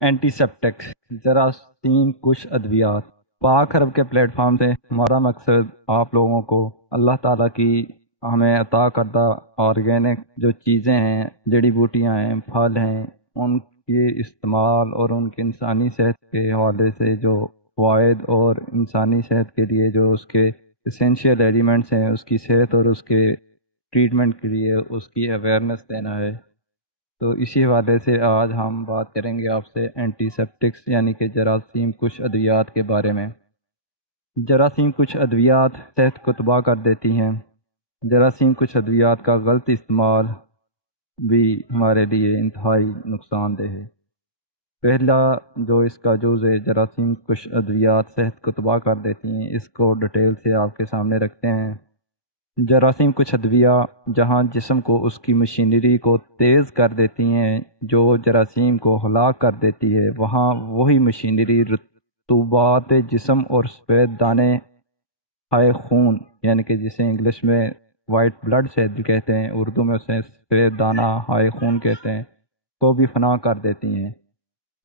Anti septic جراثیم کش ادویات پاک عرب کے پلیٹ فارم سے ہمارا مقصد آپ لوگوں کو اللہ تعالیٰ کی ہمیں عطا کردہ آرگینک جو چیزیں ہیں، جڑی بوٹیاں ہیں، پھل ہیں، ان کے استعمال اور ان کے انسانی صحت کے حوالے سے جو فوائد اور انسانی صحت کے لیے جو اس کے اسینشیل ایلیمنٹس ہیں، اس کی صحت اور اس کے ٹریٹمنٹ کے لیے اس کی اویئرنیس دینا ہے۔ تو اسی حوالے سے آج ہم بات کریں گے آپ سے اینٹی سیپٹکس یعنی کہ جراثیم کش ادویات کے بارے میں۔ جراثیم کش ادویات صحت کو تباہ کر دیتی ہیں۔ جراثیم کش ادویات کا غلط استعمال بھی ہمارے لیے انتہائی نقصان دہ ہے۔ پہلا جو اس کا جز ہے، جراثیم کش ادویات صحت کو تباہ کر دیتی ہیں، اس کو ڈیٹیل سے آپ کے سامنے رکھتے ہیں۔ جراثیم کچھ ادویہ جہاں جسم کو اس کی مشینری کو تیز کر دیتی ہیں جو جراثیم کو ہلاک کر دیتی ہے، وہاں وہی مشینری رطوبات جسم اور سفید دانے ہائے خون یعنی کہ جسے انگلش میں وائٹ بلڈ سیل کہتے ہیں، اردو میں اسے سفید دانہ ہائے خون کہتے ہیں، کو بھی فنا کر دیتی ہیں۔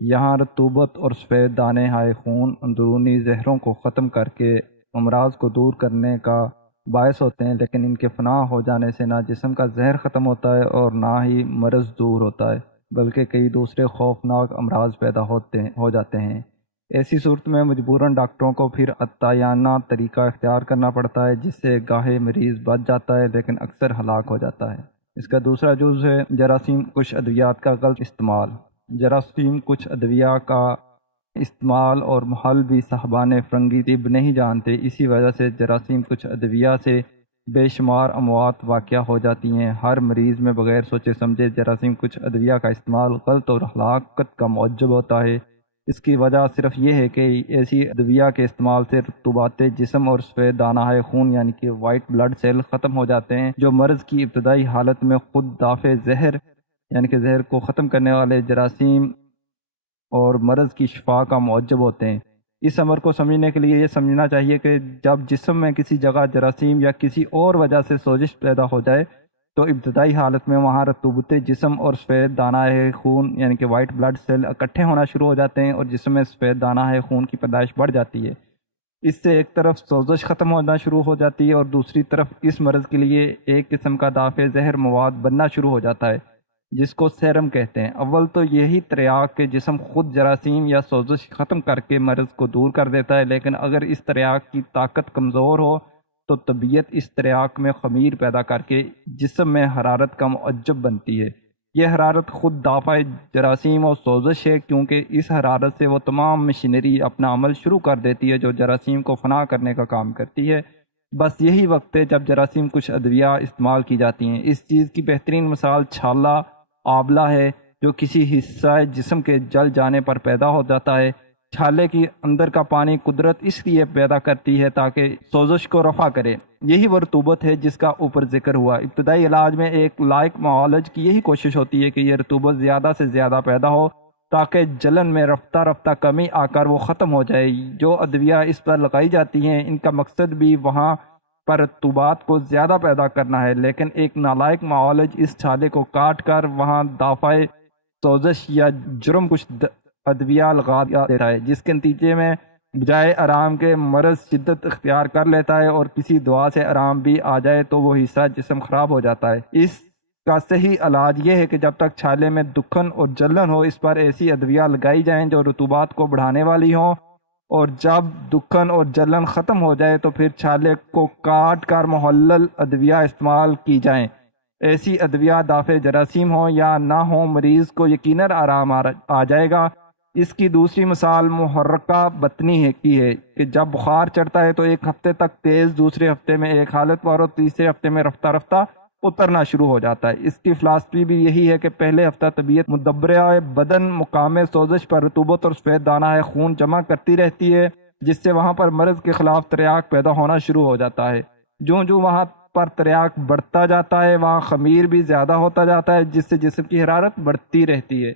یہاں رطوبت اور سفید دانے ہائے خون اندرونی زہروں کو ختم کر کے امراض کو دور کرنے کا باعث ہوتے ہیں، لیکن ان کے فنا ہو جانے سے نہ جسم کا زہر ختم ہوتا ہے اور نہ ہی مرض دور ہوتا ہے، بلکہ کئی دوسرے خوفناک امراض پیدا ہو جاتے ہیں۔ ایسی صورت میں مجبوراً ڈاکٹروں کو پھر عطایانہ طریقہ اختیار کرنا پڑتا ہے، جس سے گاہے مریض بچ جاتا ہے لیکن اکثر ہلاک ہو جاتا ہے۔ اس کا دوسرا جز ہے جراثیم کش ادویات کا غلط استعمال۔ جراثیم کچھ ادویہ کا استعمال اور محل بھی صاحبان فرنگی طب نہیں جانتے، اسی وجہ سے جراثیم کچھ ادویہ سے بے شمار اموات واقع ہو جاتی ہیں۔ ہر مریض میں بغیر سوچے سمجھے جراثیم کچھ ادویہ کا استعمال غلط اور ہلاکت کا موجب ہوتا ہے۔ اس کی وجہ صرف یہ ہے کہ ایسی ادویہ کے استعمال سے رطوبات جسم اور سفید دانہ خون یعنی کہ وائٹ بلڈ سیل ختم ہو جاتے ہیں، جو مرض کی ابتدائی حالت میں خود دافع زہر یعنی کہ زہر کو ختم کرنے والے جراثیم اور مرض کی شفا کا موجب ہوتے ہیں۔ اس امر کو سمجھنے کے لیے یہ سمجھنا چاہیے کہ جب جسم میں کسی جگہ جراثیم یا کسی اور وجہ سے سوزش پیدا ہو جائے تو ابتدائی حالت میں وہاں رطوبت جسم اور سفید دانہ خون یعنی کہ وائٹ بلڈ سیل اکٹھے ہونا شروع ہو جاتے ہیں اور جسم میں سفید دانہ خون کی پیدائش بڑھ جاتی ہے۔ اس سے ایک طرف سوزش ختم ہونا شروع ہو جاتی ہے اور دوسری طرف اس مرض کے لیے ایک قسم کا دافع زہر مواد بننا شروع ہو جاتا ہے، جس کو سیرم کہتے ہیں۔ اول تو یہی تریاق کہ جسم خود جراثیم یا سوزش ختم کر کے مرض کو دور کر دیتا ہے، لیکن اگر اس تریاق کی طاقت کمزور ہو تو طبیعت اس تریاق میں خمیر پیدا کر کے جسم میں حرارت کا موجب بنتی ہے۔ یہ حرارت خود دافع جراثیم اور سوزش ہے، کیونکہ اس حرارت سے وہ تمام مشینری اپنا عمل شروع کر دیتی ہے جو جراثیم کو فنا کرنے کا کام کرتی ہے۔ بس یہی وقت ہے جب جراثیم کچھ ادویہ استعمال کی جاتی ہیں۔ اس چیز کی بہترین مثال چھالہ آبلہ ہے، جو کسی حصہ جسم کے جل جانے پر پیدا ہو جاتا ہے۔ چھالے کی اندر کا پانی قدرت اس لیے پیدا کرتی ہے تاکہ سوزش کو رفع کرے۔ یہی وہ رطوبت ہے جس کا اوپر ذکر ہوا۔ ابتدائی علاج میں ایک لائق معالج کی یہی کوشش ہوتی ہے کہ یہ رطوبت زیادہ سے زیادہ پیدا ہو تاکہ جلن میں رفتہ رفتہ کمی آ کر وہ ختم ہو جائے۔ جو ادویہ اس پر لگائی جاتی ہیں ان کا مقصد بھی وہاں پر رطوبات کو زیادہ پیدا کرنا ہے، لیکن ایک نالائق معالج اس چھالے کو کاٹ کر وہاں دافع سوزش یا جرم کچھ ادویہ لگا دیتا ہے، جس کے نتیجے میں بجائے آرام کے مرض شدت اختیار کر لیتا ہے، اور کسی دعا سے آرام بھی آ جائے تو وہ حصہ جسم خراب ہو جاتا ہے۔ اس کا صحیح علاج یہ ہے کہ جب تک چھالے میں دکھن اور جلن ہو اس پر ایسی ادویہ لگائی جائیں جو رطوبات کو بڑھانے والی ہوں، اور جب دکھن اور جلن ختم ہو جائے تو پھر چھالے کو کاٹ کر محلل ادویہ استعمال کی جائیں۔ ایسی ادویہ دافع جراثیم ہوں یا نہ ہوں، مریض کو یقیناً آرام آ جائے گا۔ اس کی دوسری مثال محرکہ بطنی کی ہے کہ جب بخار چڑھتا ہے تو ایک ہفتے تک تیز، دوسرے ہفتے میں ایک حالت پر اور تیسرے ہفتے میں رفتہ رفتہ اترنا شروع ہو جاتا ہے۔ اس کی فلسفی بھی یہی ہے کہ پہلے ہفتہ طبیعت مدبرہ بدن مقام سوزش پر رطوبت اور سفید دانہ خون جمع کرتی رہتی ہے، جس سے وہاں پر مرض کے خلاف تریاق پیدا ہونا شروع ہو جاتا ہے۔ جو وہاں پر تریاق بڑھتا جاتا ہے وہاں خمیر بھی زیادہ ہوتا جاتا ہے، جس سے جسم کی حرارت بڑھتی رہتی ہے۔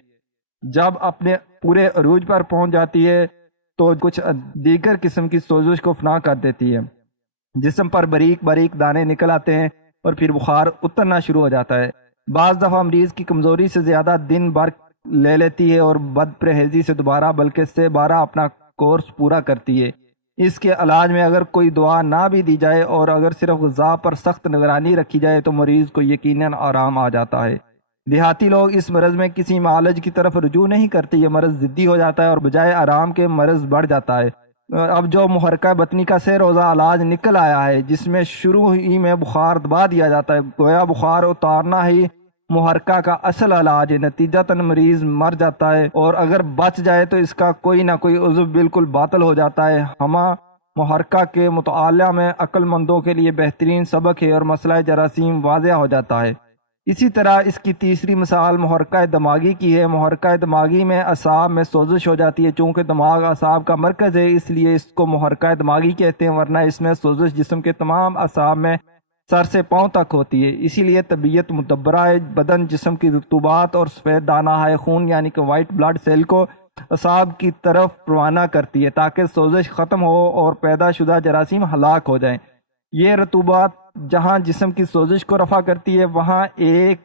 جب اپنے پورے عروج پر پہنچ جاتی ہے تو کچھ دیگر قسم کی سوزش کو فنا کر دیتی ہے، جسم پر باریک باریک دانے نکل آتے ہیں اور پھر بخار اترنا شروع ہو جاتا ہے۔ بعض دفعہ مریض کی کمزوری سے زیادہ دن بھر لے لیتی ہے اور بد پرہیزی سے دوبارہ بلکہ سے 12 اپنا کورس پورا کرتی ہے۔ اس کے علاج میں اگر کوئی دعا نہ بھی دی جائے اور اگر صرف غذا پر سخت نگرانی رکھی جائے تو مریض کو یقیناً آرام آ جاتا ہے۔ دیہاتی لوگ اس مرض میں کسی معالج کی طرف رجوع نہیں کرتے، یہ مرض ضدی ہو جاتا ہے اور بجائے آرام کے مرض بڑھ جاتا ہے۔ اب جو محرکہ بطنی کا 3 روزہ علاج نکل آیا ہے، جس میں شروع ہی میں بخار دبا دیا جاتا ہے، گویا بخار اتارنا ہی محرکہ کا اصل علاج ہے، نتیجتاً مریض مر جاتا ہے اور اگر بچ جائے تو اس کا کوئی نہ کوئی عضو بالکل باطل ہو جاتا ہے۔ محرکہ کے مطالعہ میں عقل مندوں کے لیے بہترین سبق ہے اور مسئلہ جراثیم واضح ہو جاتا ہے۔ اسی طرح اس کی تیسری مثال محرکہ دماغی کی ہے۔ محرکہ دماغی میں اعصاب میں سوزش ہو جاتی ہے، چونکہ دماغ اعصاب کا مرکز ہے اس لیے اس کو محرکہ دماغی کہتے ہیں، ورنہ اس میں سوزش جسم کے تمام اعصاب میں سر سے پاؤں تک ہوتی ہے۔ اسی لیے طبیعت مدبرہ بدن جسم کی رطوبات اور سفید دانہ ہائے خون یعنی کہ وائٹ بلڈ سیل کو اعصاب کی طرف روانہ کرتی ہے تاکہ سوزش ختم ہو اور پیدا شدہ جراثیم ہلاک ہو جائیں۔ یہ رطوبات جہاں جسم کی سوزش کو رفع کرتی ہے وہاں ایک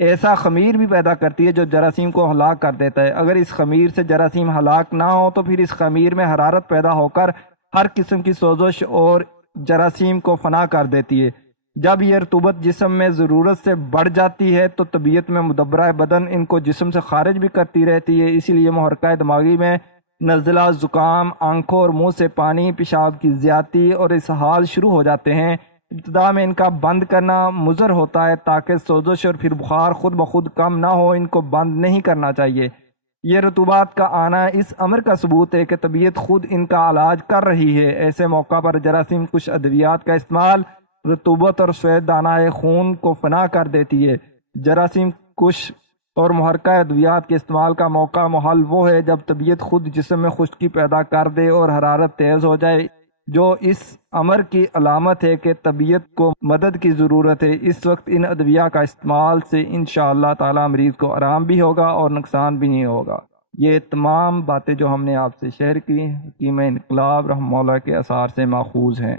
ایسا خمیر بھی پیدا کرتی ہے جو جراثیم کو ہلاک کر دیتا ہے۔ اگر اس خمیر سے جراثیم ہلاک نہ ہو تو پھر اس خمیر میں حرارت پیدا ہو کر ہر قسم کی سوزش اور جراثیم کو فنا کر دیتی ہے۔ جب یہ رطوبت جسم میں ضرورت سے بڑھ جاتی ہے تو طبیعت میں مدبرہ بدن ان کو جسم سے خارج بھی کرتی رہتی ہے۔ اسی لیے محرکہ دماغی میں نزلہ، زکام، آنکھوں اور منہ سے پانی، پیشاب کی زیادتی اور اسہال شروع ہو جاتے ہیں۔ ابتدا میں ان کا بند کرنا مضر ہوتا ہے تاکہ سوزش اور پھر بخار خود بخود کم نہ ہو، ان کو بند نہیں کرنا چاہیے۔ یہ رطوبات کا آنا اس امر کا ثبوت ہے کہ طبیعت خود ان کا علاج کر رہی ہے۔ ایسے موقع پر جراثیم کش ادویات کا استعمال رطوبت اور سفید دانہ خون کو فنا کر دیتی ہے۔ جراثیم کش اور محرکہ ادویات کے استعمال کا موقع محل وہ ہے جب طبیعت خود جسم میں خشکی پیدا کر دے اور حرارت تیز ہو جائے، جو اس امر کی علامت ہے کہ طبیعت کو مدد کی ضرورت ہے۔ اس وقت ان ادویہ کا استعمال سے انشاءاللہ تعالی مریض کو آرام بھی ہوگا اور نقصان بھی نہیں ہوگا۔ یہ تمام باتیں جو ہم نے آپ سے شیئر کی حکیم انقلاب رحمہ اللہ کے آثار سے ماخوذ ہیں۔